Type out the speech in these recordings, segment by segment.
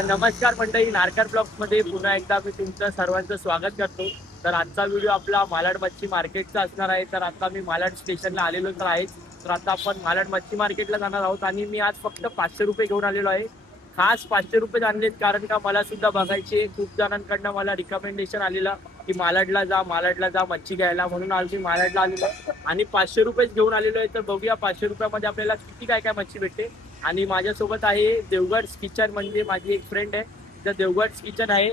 नमस्कार मंडळी, नारकर ब्लॉग्स मध्ये पुन्हा एकदा मी तुमचं सर्वांचं स्वागत करतो. तर आजचा व्हिडिओ आपला मालाड मच्छी मार्केटचा असणार आहे. तर आता मी मालाड स्टेशनला आलेलो तर आहे. तर आता आपण मालाड मच्छी मार्केटला जाणार आहोत आणि मी आज फक्त 500 रुपये घेऊन आलेलो आहे. खास 500 रुपये आणलेत कारण का मला सुद्धा बघायचे. खूप जणांकडनं मला रिकमेंडेशन आलेलं की मालाडला जा मच्छी घ्यायला, म्हणून आज मी मालाडला आलेलो आणि 500 रुपयेच घेऊन आलेलो आहे. तर बघूया 500 रुपयामध्ये आपल्याला किती काय काय मच्छी भेटते. आणि माझ्यासोबत आहे देवगड्स किचन, म्हणजे माझी एक फ्रेंड आहे, तर देवगड्स किचन आहे.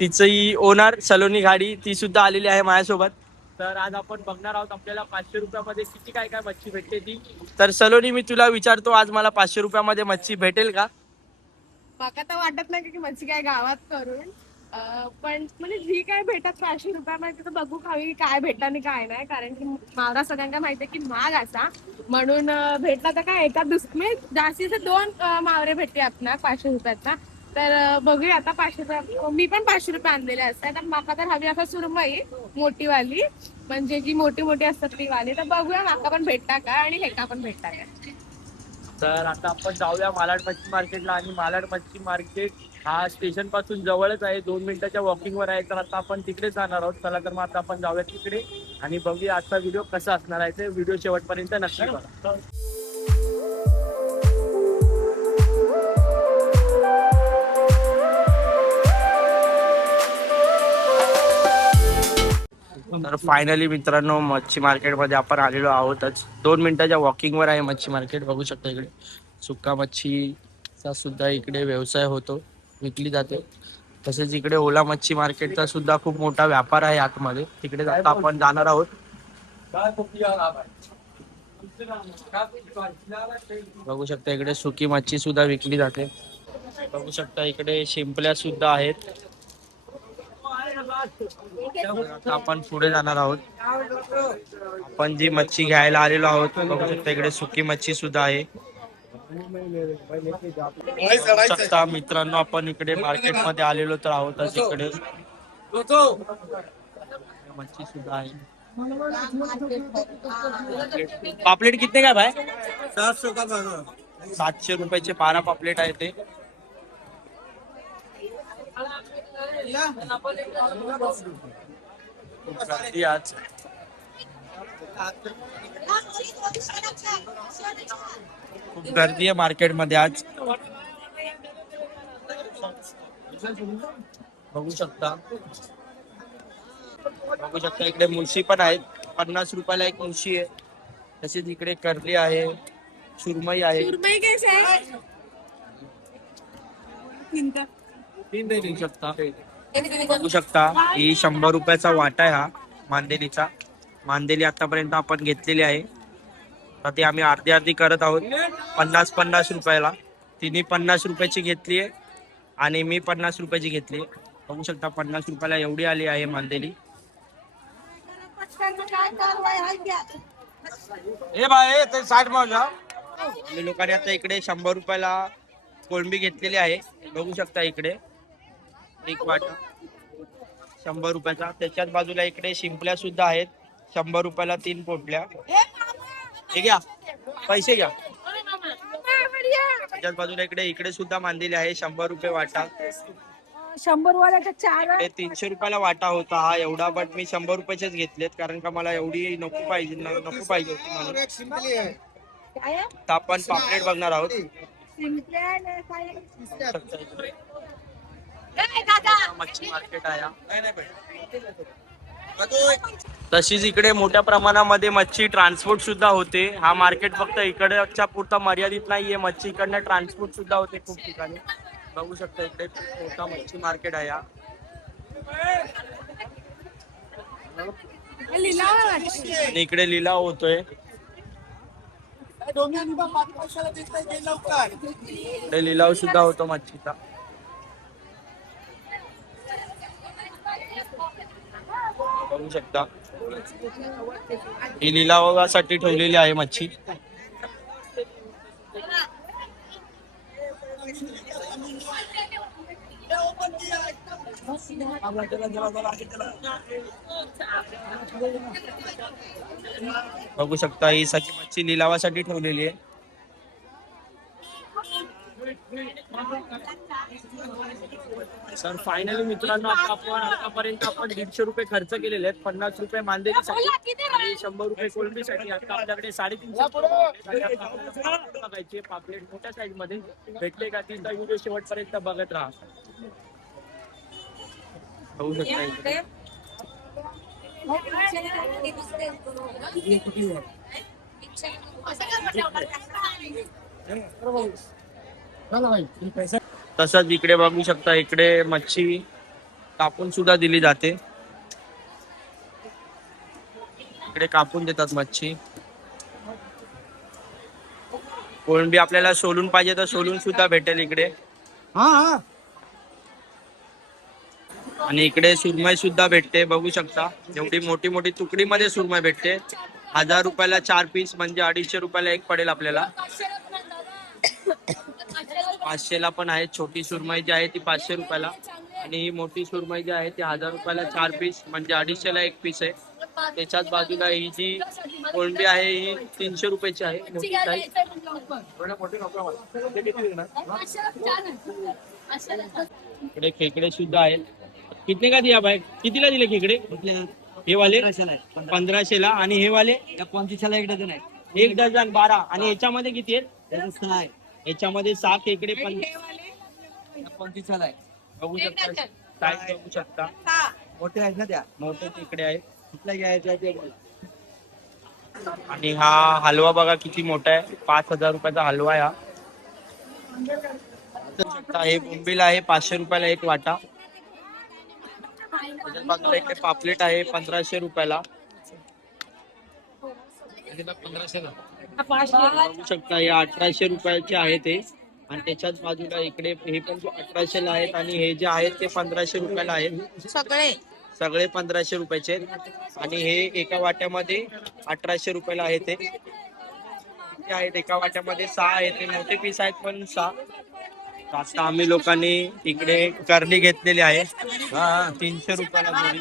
तिची ओनर सलोनी गाडी, ती सुद्धा आलेली आहे माझ्यासोबत. तर आज आपण बघणार आहोत आपल्याला 500 रुपयामध्ये किती काय काय मच्छी भेटते ती. तर सलोनी, मी तुला विचारतो, आज मला 500 रुपयामध्ये मच्छी भेटेल का? माका तर वाटत नाही की मच्छी काय गावात करून पण म्हणजे जी काय भेटत 500 रुपयामध्ये तर बघू खावी काय भेटत आणि काय नाही, कारण की मला सगळ्यांना माहिती आहे की महाग असा, म्हणून भेटला तर काय एका म्हणजे जास्तीत दोन मावरे भेटले आपल्याला 500 रुपयाचा. तर बघूया आता 500 रुपये. मी पण 500 रुपये आणलेले असतात, तर माका तर हवी आता सुरमई मोठी वाली, म्हणजे जी मोठी मोठी असतात ती वाली. तर बघूया माका पण भेटता का आणि हेका पण भेटता का. तर आता आपण जाऊया मालाड मच्छी मार्केटला. आणि मालाड मच्छी मार्केट हा स्टेशन पासून जवळच आहे, 2 मिनिटाच्या वॉकिंगवर आहे. तर आता आपण तिकडे जाणार आहोत. चला तर मग आता आपण जाऊया तिकडे आणि बघूया आजचा व्हिडिओ कसा असणार आहे. ते व्हिडिओ शेवटपर्यंत नक्की बघा. तर फायनली मित्रांनो, मच्छी मार्केटमध्ये आपण आलेलो आहोतच. 2 मिनिटाच्या वॉकिंगवर आहे मच्छी मार्केट. बघू शकता इकडे सुक्का मच्छीचा सुद्धा इकडे व्यवसाय होतो, विकली जाते. तसेच इकडे ओला मच्छी मार्केटचा सुद्धा खूप मोठा व्यापार आहे आतमध्ये. तिकडे आता आपण जाणार आहोत. बघू शकता इकडे सुकी मच्छी सुद्धा विकली जाते. बघू शकता इकडे शिंपल्या सुद्धा आहेत. आता आपण पुढे जाणार आहोत. आपण जी मच्छी घ्यायला आलेलो आहोत, बघू शकता इकडे सुकी मच्छी सुद्धा आहे. बघू शकता मित्रांनो, आपण इकडे मार्केट मध्ये आलेलो तर आहोतच. इकडे मच्छी सुद्धा आहे. पापलेट कितने का भाई? 700 का. 700 रुपयाचे 12 पापलेट आहे ते. गर्दी आज. खूप गर्दी आहे मार्केट मध्ये आज. बघू शकता इकडे मुळशी पण आहेत. 50 रुपयाला एक मुळशी आहे. तसेच इकडे करली आहे, सुरमई आहे. सुरमई कैसे आहे? बघू शकता ही 100 रुपयाचा वाटा आहे. हा मांदेलीचा. मांदेली आतापर्यंत आपण घेतलेली आहे. तर ती आम्ही अर्धी अर्धी करत आहोत 50-50 रुपयाला. तिने 50 रुपयाची घेतली आहे आणि मी 50 रुपयाची घेतली. बघू शकता 50 रुपयाला एवढी आली आहे मांदेली. ए भाई ते 60 मध्ये आम्ही लोकांनी आता इकडे 100 रुपयाला कोळंबी घेतलेली आहे. बघू शकता इकडे एक वाटा 100 रुपयाचा. त्याच्याच बाजूला इकडे शिंपल्या सुद्धा आहेत. 100 रुपयाला 3 पोटल्या. हे घ्या, पैसे घ्या. त्याच्याच बाजूला इकडे सुद्धा मांदेली आहे. 100 रुपये वाटा. 100 वाल्याच्या 4 300 रुपयाला वाटा होता हा एवढा, बट मी 100 रुपयाचेच घेतलेत कारण का मला एवढी नको पाहिजे होती म्हणून. तर आपण पापलेट बघणार आहोत. मच्छी मार्केट आहे. तशीच इकडे मोठ्या प्रमाणामध्ये मच्छी ट्रान्सपोर्ट सुद्धा होते. हा मार्केट फक्त इकडच्या पुरता मर्यादित नाहीये, मच्छी इकडनं ट्रान्सपोर्ट सुद्धा होते खूप ठिकाणी. बघू शकता इकडे मोठा मच्छी मार्केट आहे. आणि इकडे लिलाव होतोय. इकडे लिलाव सुद्धा होतो मच्छीचा. बघू शकता ही लिलावासाठी ठेवलेली आहे मच्छी. बघू शकता ही सगळी मच्छी लिलावासाठी ठेवलेली आहे. तर फायनली मित्रांनो आता आपण आतापर्यंत आपण 150 रुपये खर्च केलेले आहेत. 50 रुपये मांदेलीसाठी आणि 100 रुपये कोलंबीसाठी. आता आपल्याकडे 350 बघायचे पापलेट मोठ्या साईज मध्ये भेटले का तीचा व्हिडिओ शेवटपर्यंत बघत राहा. होऊ शकता इकडे. तसंच इकडे बघू शकता इकडे मच्छी कापून सुद्धा दिली जाते. इकडे कापून देतात मच्छी. कोळंबी आपल्याला सोलून पाहिजे तर सोलून सुद्धा भेटेल इकडे. आणि इकडे सुरमई सुद्धा भेटते बघू शकता. एवढी मोठी मोठी तुकडीमध्ये सुरमई भेटते. 1000 रुपयाला 4 पीस म्हणजे 250 रुपयाला एक पडेल आपल्याला. 500ला पण आहे. छोटी सुरमई जी आहे ती 500 रुपयाला आणि ही मोठी सुरमई जी आहे ती 1000 रुपयाला 4 पीस म्हणजे 250ला एक पीस आहे. त्याच्याच बाजूला ही जी कोळंबी आहे ही 300 रुपयाची आहे मोठी साईज. इकडे खेकडे सुद्धा आहेत. कितने का दिया भाई? कितीला दिले खेकडे? हे वाले 1500ला आणि हे वाले 25ला एक डझन आहे. 1 डझन 12. आणि याच्यामध्ये किती आहेत? सहा आहे. याच्यामध्ये 6 खेकडे 25ला आहे. बघू शकता. साईज बघू शकता. मोठे आहेत ना त्या. मोठे खेकडे आहेत. कुठल्या घ्यायच्या ते बोल. आणि हा हलवा बघा किती मोठा आहे. 5000 रुपयाचा हलवा आहे हा. बघू शकता. हे बोंबील आहे 500 रुपयाला एक वाटा. त्याच्याच बाजूला इकडे पापलेट आहे 1500 रुपयाला. बघू शकता हे 1800 रुपयाचे आहे ते. आणि त्याच्याच बाजूला इकडे हे पण 1800ला आहेत आणि हे जे आहेत ते 1500 रुपयाला आहेत. सगळे 1500 रुपयाचे आहेत. आणि हे एका वाट्यामध्ये 1800 रुपयाला आहे ते. किती आहेत एका वाट्यामध्ये? 6 आहेत. ते मोठे पीस आहेत पण 6. आता आम्ही लोकांनी इकडे करली घेतलेली आहे 300 रुपयाला जोडी.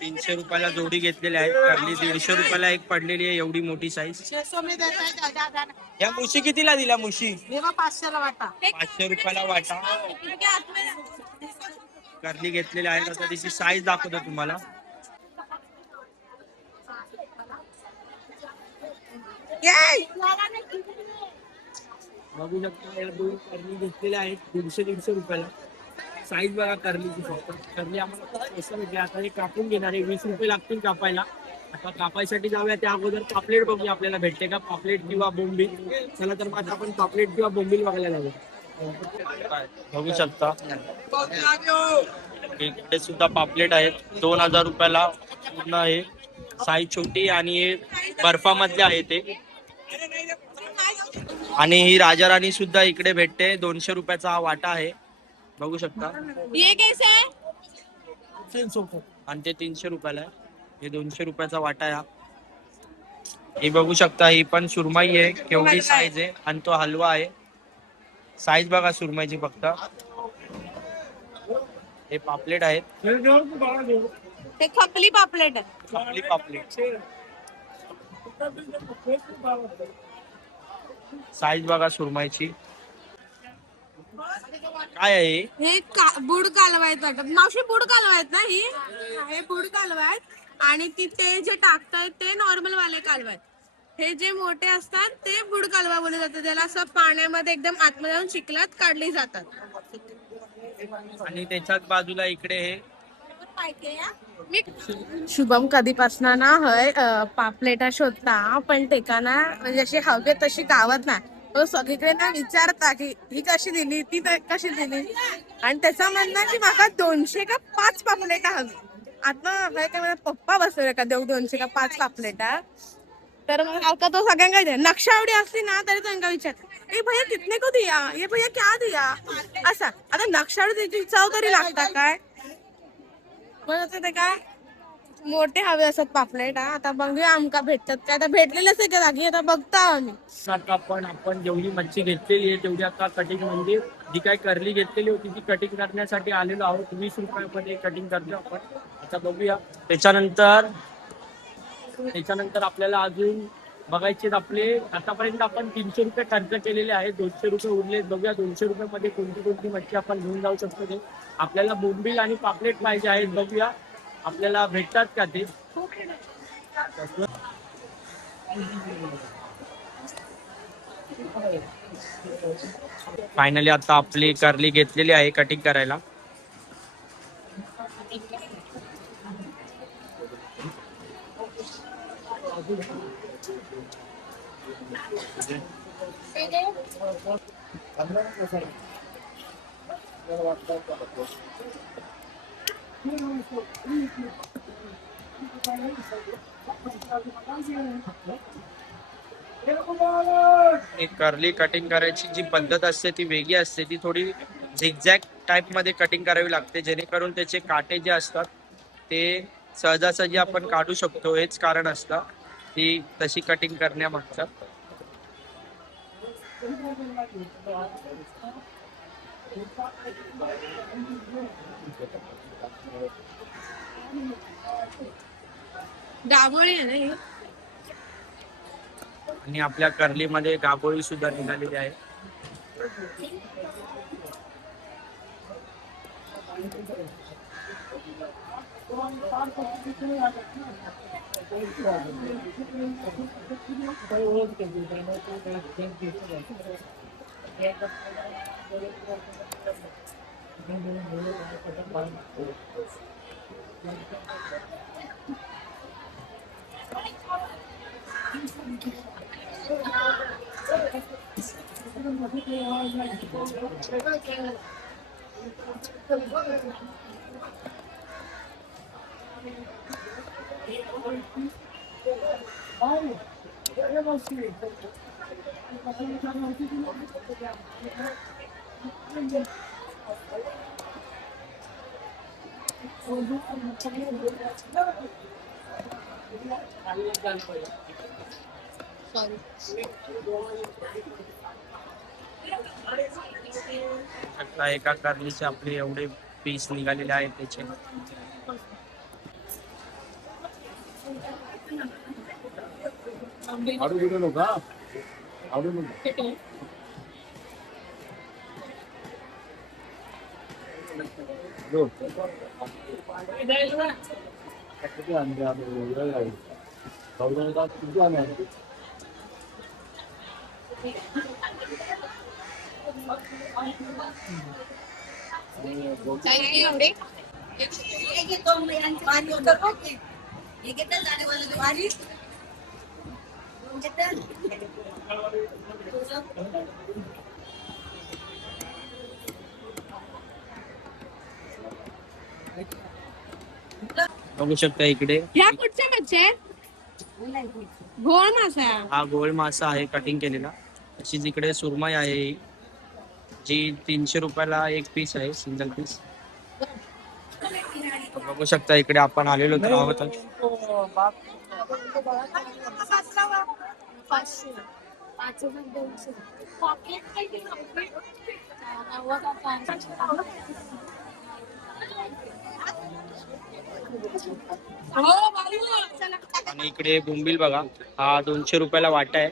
300 रुपयाला जोडी घेतलेली आहे करली. 150 रुपयाला एक पडलेली आहे एवढी मोठी साईज. या मुशी कितीला दिला? मुशी 500ला वाटा. 500 रुपयाला वाटा. करली घेतलेली आहे. आता तिची साईज दाखवतो तुम्हाला. बघू शकता या 2 करली घेतलेल्या आहेत 150 रुपयाला. साईज बघा करलीची फक्त. करली आम्हाला पैसे भेटले. आता हे कापून घेणार आहे. 20 रुपये लागतील कापायला. आता कापायसाठी जाऊया त्या अगोदर पापलेट बघूया आपल्याला भेटते का पापलेट किंवा बोंबील. चला तर मग आपण पापलेट किंवा बोंबील बघायला जाऊया. बघू शकता इकडे सुद्धा पापलेट आहेत 2000 रुपयाला पूर्ण. आहे साईज छोटी आणि हे बर्फामधले आहे ते. आणि ही राजाराणी सुद्धा इकडे भेटते. 200 रुपयाचा हा वाटा आहे बघू शकता. आणि ते 300 रुपयाला आहे. हे 200 रुपयाचा वाटा आहे हा. हे बघू शकता ही पण सुरमई आहे केवढी साईज आहे. आणि तो हलवा आहे. साईज बघा सुरमईची फक्त. हे पापलेट आहेत. ते खपली पापलेट आहे. खपली पापलेट. साईज बघा सुरमईची. काय आहे हे बुड कालवा आहेत वाटत. मावशी बुड कालवा आहेत ना ही? हे बुड कालवा आहेत. आणि ते जे टाकतायत ते नॉर्मल वाले कालवा आहेत. हे जे मोठे असतात ते बुड कालवा बोलले जातात. त्याला असं पाण्यामध्ये एकदम आतमध्ये जाऊन चिखलात काढली जातात. आणि त्याच्याच बाजूला इकडे हे शुभम कधीपासून ना हय पापलेटा शोधता पण टेकाना म्हणजे अशी हवे तशी गावात ना तो सगळीकडे ना विचारता की ही कशी दिली ती कशी दिली. आणि त्याचा म्हणणं की माका 200 का 5 पापलेटा हवी. आता हय काय मला पप्पा बसवले का देऊ 200 का 5 पापलेटा. तर मग आता तो सगळ्यांना द्या. नक्षावडी असली ना तरी त्यांना विचार ए भैया कितने को दिया, ये भैया क्या दिया असा. आता नक्षावडी त्याची चव तरी लागतात काय. पण ते काय मोठे हवे असतात पापलेट. आता बघूया आमका भेटतात काय. आता भेटलेलंच आहे का जागी. आता बघता आम्ही. आता आपण जेवढी मच्छी घेतलेली आहे तेवढी आता कटिंग म्हणजे जी काही करली घेतलेली होती ती कटिंग करण्यासाठी आलेलो आहोत. 20 रुपयामध्ये कटिंग करतो आपण. आता बघूया. त्याच्यानंतर आपल्याला अजून बघायचे आपले. आतापर्यंत आपण 300 रुपये खर्च केलेले आहेत, 200 रुपये उरले. बघूया 200 रुपये मध्ये कोणती कोणती मच्छी आपण घेऊन जाऊ शकतो ते. आपल्याला बोंबील आणि पापलेट पाहिजे आहेत, बघूया आपल्याला भेटतात का ते. फायनली आता आपली कारली घेतलेली आहे कटिंग करायला. एक कारली कटिंग करायची जी पद्धत असते ती वेगळी असते. ती थोडी झिगझॅग टाइप मध्ये कटिंग करावी लागते, जेणेकरून त्याचे काटे जे असतात ते सहजासहजी आपण काढू शकतो. हेच कारण असतं ती तशी कटिंग करण्यामागचं. गाभोळी आहे ना ही? आणि आपल्या कर्लीमध्ये गाभोळी सुद्धा निघालेली आहे. आता एका कारलीचे आपले एवढे पीस निघालेले आहेत त्याचे. बघू शकता इकडे ह्या कुठच्या मच्छी आहेत? घोळ मासा. हा गोळ मासा आहे कटिंग केलेला. तशीच इकडे सुरमई आहे ही, जी 300 रुपयाला एक पीस आहे, सिंगल पीस. बघू शकता इकडे आपण आलेलो तर आहोत. आणि इकडे बोंबील बघा, हा 200 रुपयाला वाटा आहे.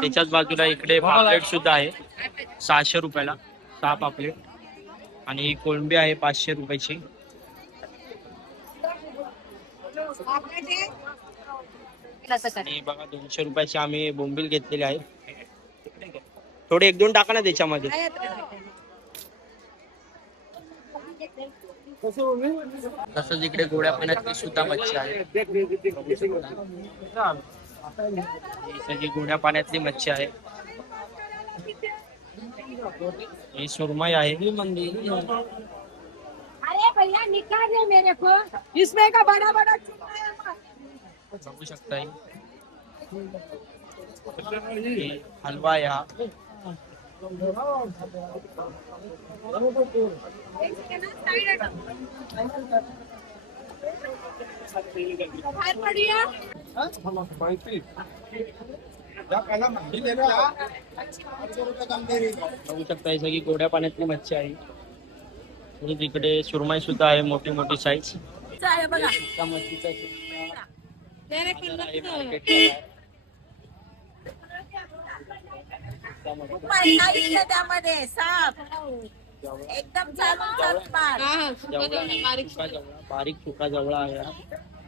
त्याच्याच बाजूला इकडे पापलेट सुद्धा आहे 600 रुपयाला, 6 पापलेट. आणि ही कोळंबी आहे 500 रुपयाची. आणि बघा 200 रुपयाची आम्ही बोंबील घेतलेले आहे. थोडे 1-2 टाका ना त्याच्यामध्ये. तसंच इकडे गोड्या पाण्यातली सुद्धा मच्छी आहे. ही सगळी गोड्या पाण्यातली मच्छी आहे. ही सुरमई आहे. अरे भैया निकाल मेरे को इसमें का बड़ा बड़ा बघू शकता हलवा आहे हा. बघू शकता ही सगळी गोड्या पाण्यातली मच्छी आहे. आणि तिकडे सुरमई सुद्धा आहे, मोठी मोठी साईज. काहीच नाही त्यामध्ये साप एकदम चालून माल. बारीक सुका जवळा, बारीक सुका जवळा आहे हा.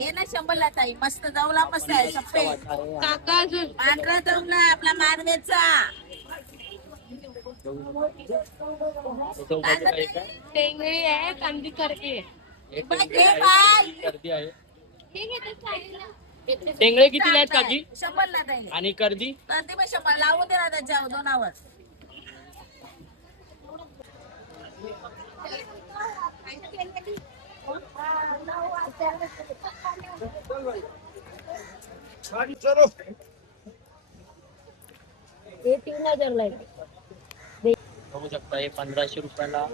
हे ना 100ला ताई मस्त जवला मस्त आहे सफेद वाटा आहे हा. काका अजून पांढरा जवला आपला मानवेचा त्याच्यामध्ये काही काय टेंगळी आहे कांदी करके हे बाई, टेंगळे हे आहे, बाई. कर्दी आहे. टेंगळे कितीला आहेत काकी 100ला ताई आणि कर्दी तर ते मग 100 लावून दे ना त्याच्या दोनावर. बघू शकता हे 1500 रुपयाला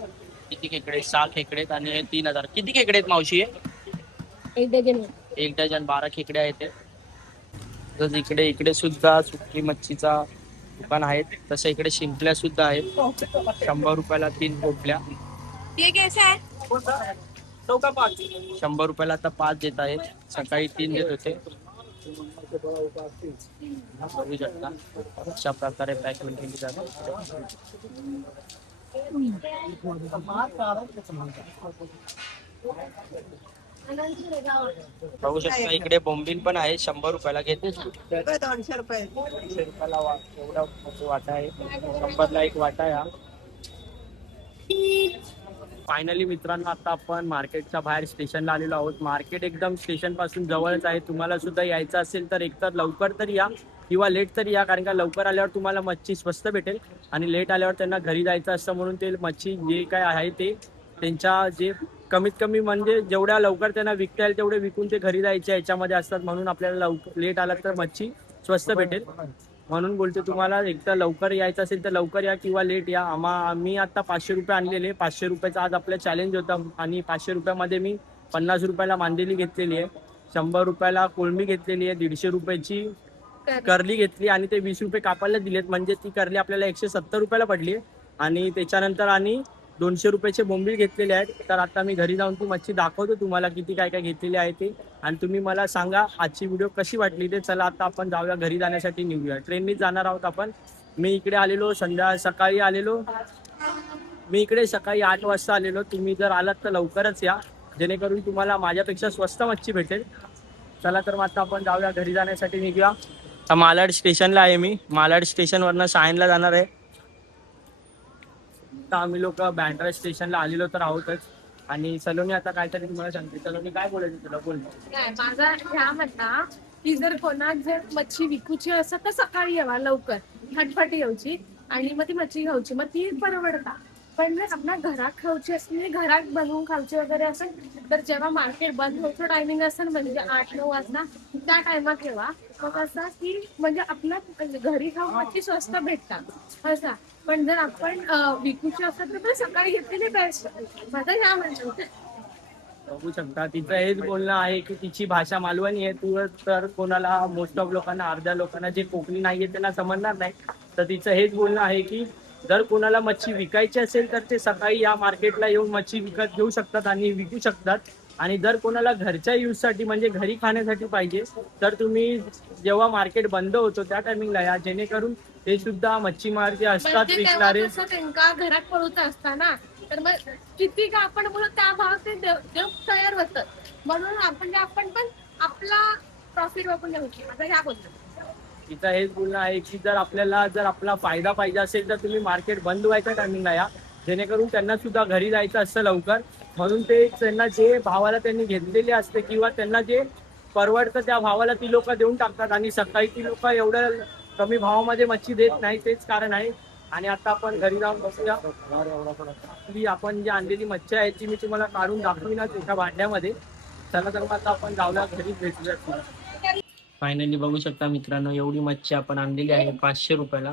किती खेकडे 6 खेकडे आहेत आणि हे 3000. किती खेकडे आहेत मावशी हे? 1 डझन 12 खेकडे आहेत ते. तसंच इकडे सुद्धा सुकी मच्छीचा दुकान आहेत. तसं इकडे शिंपल्या सुद्धा आहेत. 100 रुपयाला 3 पोटल्या. ये कैसा है 100 रुपयाला आता 5 देत आहेत. सकाळी 3 देत होते. बघू शकता अशा प्रकारे पॅकिंग केली जाते. बघू शकता इकडे बोंबील पण आहे 100 रुपयाला घेते. 200 रुपये 200 रुपयाला एवढा मोठा वाटा आहे. 100ला एक वाटा आहे हा. फायनली मित्रांनो आता आपण मार्केटच्या बाहेर स्टेशनला आलेलो आहोत. मार्केट एकदम स्टेशन पासून जवळच आहे. तुम्हाला सुद्धा यायचं असेल तर एकतर लवकर तरी या किंवा लेट तरी या, कारण का लवकर आल्यावर तुम्हाला मच्छी स्वस्त भेटेल आणि लेट आल्यावर त्यांना घरी जायचं असतं म्हणून ते मच्छी जे काय आहे ते त्यांच्या जे कमीत कमी म्हणजे जेवढ्या लवकर त्यांना विकता येईल तेवढे विकून ते घरी जायचे याच्यामध्ये असतात. म्हणून आपल्याला लेट आला तर मच्छी स्वस्त भेटेल. म्हणून बोलते तुम्हाला एकदा लवकर यायचं असेल तर लवकर या किंवा लेट या. आम्ही आता 500 रुपये आणलेले. 500 रुपयाचा आज आपला चॅलेंज होता आणि 500 रुपयामध्ये मी 50 रुपयाला मांदेली घेतलेली आहे, 100 रुपयाला कोळंबी घेतलेली आहे, 150 रुपयाची करली घेतली आणि ते 20 रुपये कापायला दिलेत. म्हणजे ती करली आपल्याला 170 रुपयाला पडली आणि त्याच्यानंतर आणि 200 रुपयाचे बोंबील घेतलेले आहेत. तर आता मी घरी जाऊन ती मच्छी दाखवतो तुम्हाला किती काय काय घेतलेली आहे ते आणि तुम्ही मला सांगा आजची व्हिडिओ कशी वाटली ते. चला आता आपण जाऊया घरी जाण्यासाठी निघूया. ट्रेननीच जाणार आहोत आपण. मी इकडे आलेलो सकाळी आलेलो. मी इकडे सकाळी 8 वाजता आलेलो. तुम्ही जर आलात तर लवकरच या जेणेकरून तुम्हाला माझ्यापेक्षा स्वस्त मच्छी भेटेल. चला तर मग आता आपण जाऊया घरी जाण्यासाठी निघूया. आता मालाड स्टेशनला आहे मी. मालाड स्टेशनवरनं सायनला जाणार आहे. आता आम्ही लोक बँड्रा स्टेशनला आलेलो तर आहोतच आणि सलोनी आता काहीतरी तुम्हाला सांगते. सलोनी काय बोलायचं तुला बोल. नाही माझा ह्या म्हणता की जर कोणाक जर मच्छी विकूची असेल तर सकाळी यावा लवकर फटफटी येऊची आणि मग ती मच्छी खाऊची मग ती परवडता. पण जर आपल्या घरात खाऊची असेल घरात बनवून खाऊची वगैरे असेल तर जेव्हा मार्केट बंद व्हायचं टायमिंग असेल म्हणजे 8-9 वाजता त्या टायमात येवा. मग असं की म्हणजे आपल्या घरी खाऊन मच्छी स्वस्त भेटतात असा. पण जर आपण विकूची असेल तर पण सकाळी घेतलेली बेस्ट. माझं ह्या म्हणतो. बघू शकता तिचं हेच बोलणं आहे की तिची भाषा मालवणी आहे. तू तर कोणाला मोस्ट ऑफ लोकांना अर्ध्या लोकांना जे कोकणी नाहीये त्यांना समजणार नाही. तर तिचं हेच बोलणं आहे की जर कोणाला मच्छी विकायची असेल तर ते सकाळी या मार्केटला येऊन मच्छी विकत घेऊ शकतात आणि विकू शकतात. आणि जर कोणाला घरच्या यूजसाठी म्हणजे घरी खाण्यासाठी पाहिजे तर तुम्ही जेव्हा मार्केट बंद होतो त्या टायमिंगला या जेणेकरून ते सुद्धा मच्छीमार जे असतात म्हणजे विकणारे त्यांना घरात पळून असताना तर मग किती का आपण बोलू त्या भावात ते देव तयार होतं. म्हणून आपण पण आपला प्रॉफिट वापरून घ्यायची. आता ह्या बोलतो तिचं हेच बोलणं आहे की जर आपला फायदा पाहिजे असेल तर तुम्ही मार्केट बंद व्हायच्या टायमिंगला या जेणेकरून त्यांना सुद्धा घरी जायचं असतं लवकर. म्हणून ते त्यांना जे भावाला त्यांनी घेतलेले असते किंवा त्यांना जे परवडतं त्या भावाला ती लोक देऊन टाकतात आणि सकाळी ती लोक एवढ्या कमी भावामध्ये मच्छी देत नाही. तेच कारण आहे. आणि आता आपण घरी जाऊन बसूया. आपण जी आणलेली मच्छी आहे ती मी तुम्हाला काढून दाखवीनच एका भांड्यामध्ये. चला तर मग आता आपण जाऊया घरी भेटूया. फायनली बघू शकता मित्रांनो एवढी मच्छी आपण आणलेली आहे 500 रुपयाला.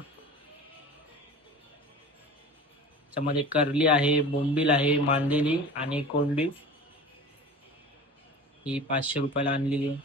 त्यामध्ये करली आहे, बोंबील आहे, मांदेली आणि कोळंबी ही 500 रुपयाला आणलेली आहे.